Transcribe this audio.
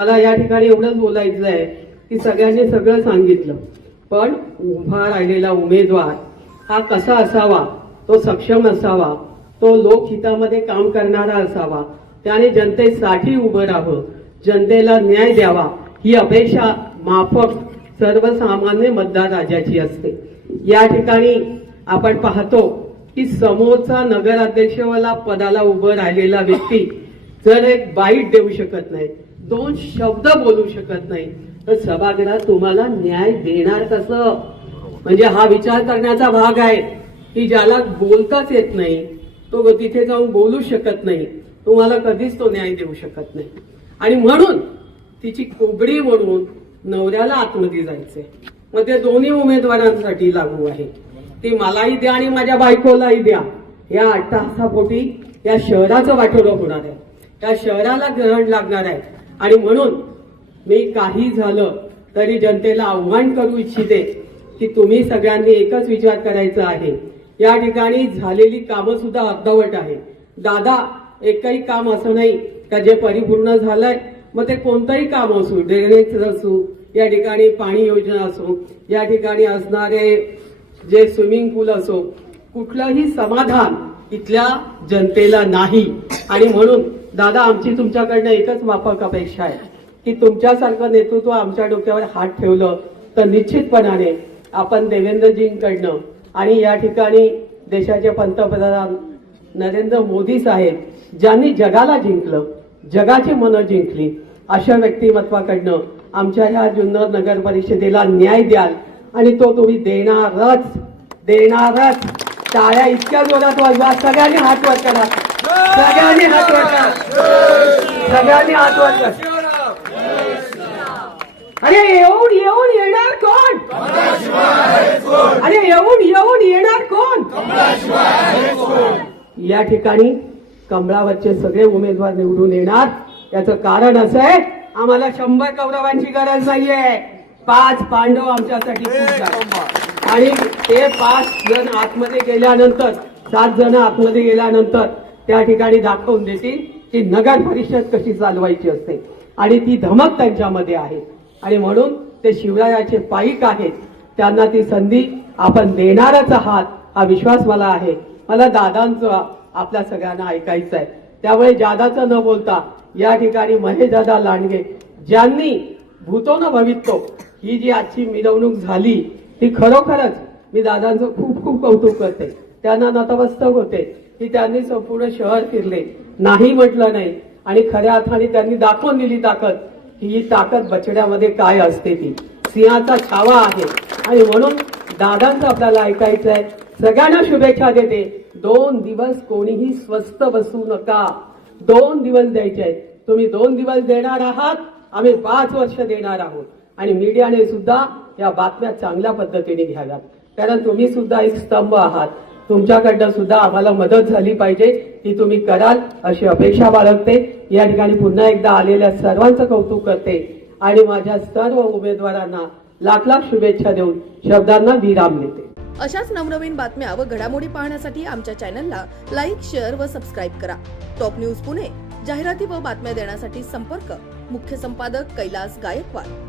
मला या ठिकाणी एवढंच बोलायचं आहे की सगळ्यांनी सगळं सांगितलं, पण उभा राहिलेला उमेदवार हा कसा असावा, तो सक्षम असावा, तो लोकहितामध्ये काम करणारा असावा, त्याने जनतेसाठी उभं राहावं, जनतेला न्याय द्यावा, ही अपेक्षा माफक सर्वसामान्य मतदार राजाची असते। या ठिकाणी आपण पाहतो की समोरचा नगराध्यक्षवाला पदाला उभं राहिलेला व्यक्ती जर एक बाईट देऊ शकत नाही, दोन शब्द बोलू शकत नाही, तर सभागृहात तुम्हाला न्याय देणार कसं? म्हणजे हा विचार करण्याचा भाग आहे की ज्याला बोलताच येत नाही, तो तिथे जाऊन बोलू शकत नाही, तुम्हाला कधीच तो न्याय देऊ शकत नाही। आणि म्हणून तिची कोबडी म्हणून नवऱ्याला आतमध्ये जायचंय। मग ते दोन्ही उमेदवारांसाठी लागू आहे, ती मलाही द्या आणि माझ्या बायकोलाही द्या। या अट्टहासापोटी या शहराचं वाटोळं होणार आहे, त्या शहराला ग्रहण लागणार आहे। आणि म्हणून मी काही झालं तरी जनतेला आव्हान करू इच्छिते की तुम्ही सगळ्यांनी एकच विचार करायचा आहे। या ठिकाणी झालेली कामं सुद्धा अर्धवट आहे। दादा, एकही काम असं नाही का जे परिपूर्ण झालंय, मग ते कोणतंही काम असू, ड्रेनेज असू, या ठिकाणी पाणी योजना असो, या ठिकाणी असणारे जे स्विमिंग पूल असो, कुठलंही समाधान इथल्या जनतेला नाही। आणि म्हणून दादा, आमची तुमच्याकडनं एकच माफक अपेक्षा आहे की तुमच्यासारखं नेतृत्व आमच्या डोक्यावर हात ठेवलं तर निश्चितपणाने आपण देवेंद्रजींकडनं आणि या ठिकाणी देशाचे पंतप्रधान नरेंद्र मोदी साहेब, ज्यांनी जगाला जिंकलं, जगाची मनं जिंकली, अशा व्यक्तिमत्वाकडनं आमच्या ह्या जुन्नर नगर परिषदेला न्याय द्याल। आणि तो तुम्ही देणारच देणारच। टाळ्या इतक्या जोरात वाजवा, सगळ्यांनी हात वर करा, सगळ्यांनी हात वर करा, सगळ्यांनी हात वर करा। अरे येऊन येऊन येणार कोण? अरे येऊन येऊन येणार कोण? या ठिकाणी कमळावरचे सगळे उमेदवार निवडून येणार। याचं कारण असं आहे, आम्हाला 100 कौरवांची गरज नाहीये, 5 पांडव आमच्यासाठी खूप आहेत। आणि ते 5 जण आतमध्ये गेल्यानंतर, 7 जण आतमध्ये गेल्यानंतर त्या ठिकाणी दाखवून देतील की नगर परिषद कशी चालवायची असते, आणि ती धमक त्यांच्यामध्ये आहे। आणि म्हणून ते शिवरायाचे पाईक आहेत, त्यांना ती संधी आपण देणारच आहात, हा विश्वास मला आहे। मला दादांचं आपल्या सगळ्यांना ऐकायचं आहे, त्यामुळे जादाचं न बोलता या ठिकाणी महेशदादा लांडगे, ज्यांनी भूतो न भवितो ही जी आजची मिरवणूक झाली, ती खरोखरच मी दादांचं खूप खूप कौतुक करते। त्यांना नतमस्तक होते की त्यांनी संपूर्ण शहर फिरले, नाही म्हटलं नाही, आणि खऱ्या अर्थाने त्यांनी दाखवून दिली ताकद, की ही ताकद बछड्यामध्ये काय असते, ती सिंहाचा छावा आहे। आणि म्हणून दादांचं आपल्याला ऐकायचं आहे। सगळ्यांना शुभेच्छा देते। 2 दिवस कोणीही स्वस्थ बसू नका, 2 दिवस द्यायचे आहेत। तुम्ही 2 दिवस देणार आहात, आम्ही 5 वर्ष देणार आहोत। आणि मीडियाने सुद्धा या बातम्या चांगल्या पद्धतीने घ्याव्यात, कारण तुम्ही सुद्धा एक स्तंभ आहात। तुमच्याकडनं सुद्धा आम्हाला मदत झाली पाहिजे, ती तुम्ही कराल अशी अपेक्षा बाळगते। या ठिकाणी पुन्हा एकदा आलेल्या सर्वांचं कौतुक करते आणि माझ्या सर्व उमेदवारांना लाख लाख शुभेच्छा देऊन शब्दांना विराम देते। अशाच नवनवीन बातम्या व घडामोडी पाहण्यासाठी आमच्या चॅनलला लाईक, शेअर व सबस्क्राईब करा। टॉप न्यूज पुणे, जाहिराती व बातम्या देण्यासाठी संपर्क मुख्य संपादक कैलास गायकवाड।